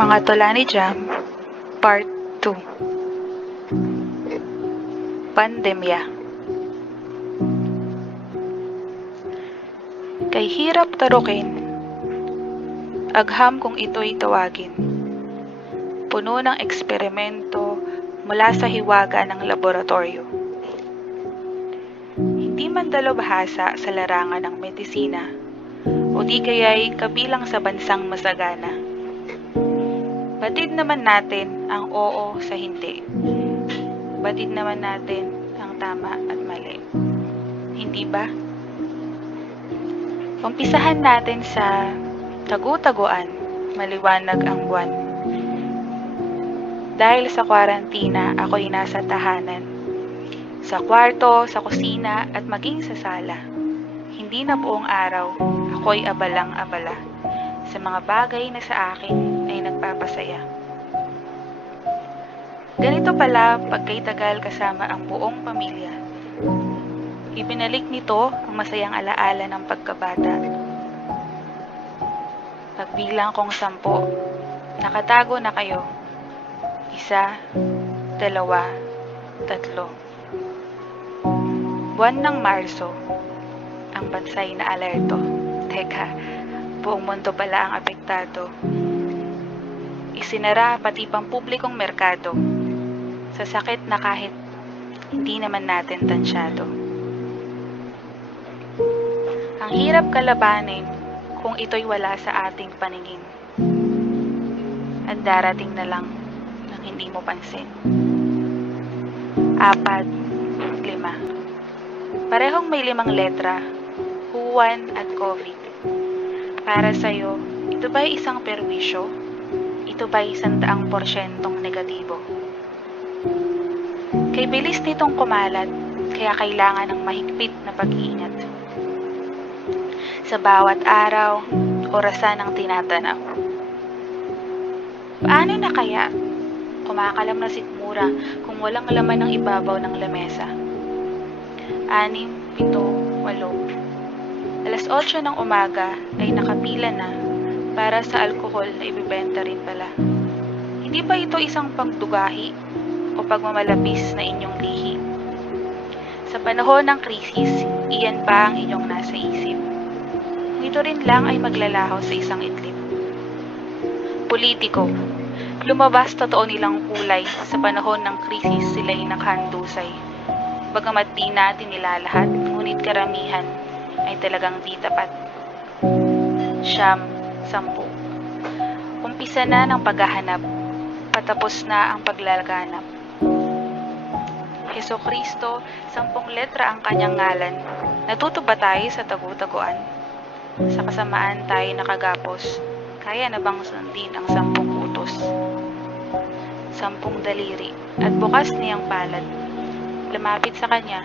Mga tula ni Jam, Part 2. Pandemya. Kay hirap tarukin, agham kung ito'y tawagin. Puno ng eksperimento mula sa hiwaga ng laboratorio. Hindi man dalubhasa sa larangan ng medisina, o di kaya'y kabilang sa bansang masagana. Batid naman natin ang oo sa hindi. Batid naman natin ang tama at mali. Hindi ba? Umpisahan natin sa tagu-taguan, maliwanag ang buwan. Dahil sa kwarantina, ako'y nasa tahanan. Sa kwarto, sa kusina, at maging sa sala. Hindi na buong araw, ako'y abalang-abala sa mga bagay na sa akin ay nagpapasaya. Ganito pala pagkay tagal kasama ang buong pamilya. Ibinalik nito ang masayang alaala ng pagkabata. Pagbilang kong 10, nakatago na kayo. 1, 2, 3. Buwan ng Marso, ang bansay na alerto. Teka, buong mundo pala ang apektado. Isinara pati pampublikong merkado. Sa sakit na kahit hindi naman natin tansyado. Ang hirap kalabanin kung ito'y wala sa ating paningin. At darating na lang nang hindi mo pansin. 4, 5. Parehong may 5 letra, Juan at COVID. Para sa'yo, ito ba'y isang perwisyo? Ito ba'y 100% negatibo? Kay bilis nitong kumalat, kaya kailangan ng mahigpit na pag-iingat. Sa bawat araw, orasan ang tinatanaw. Paano na kaya? Kumakalam na sikmura kung walang laman ng ibabaw ng lamesa. 6, 7, 8. Alas 8 ng umaga ay nakapila na para sa alkohol na ibibenta rin pala. Hindi ba ito isang pagdugahi o pagmamalabis na inyong lihi? Sa panahon ng krisis, iyan pa ang inyong nasa isip. Kung ito rin lang ay maglalaho sa isang itlip. Politiko, lumabas totoo nilang kulay sa panahon ng krisis sila'y nakahandusay. Bagamat di natin nilalahat, ngunit karamihan ay talagang di tapat. 9, 10. Umpisa na ng paghahanap, patapos na ang paglalaganap. Hesukristo, 10 letra ang kanyang ngalan. Natuto ba tayo sa tagu-taguan? Sa kasamaan tayo nakagapos, kaya na bang sundin ang 10 utos? 10 daliri at bukas niyang palad. Lumapit sa kanya,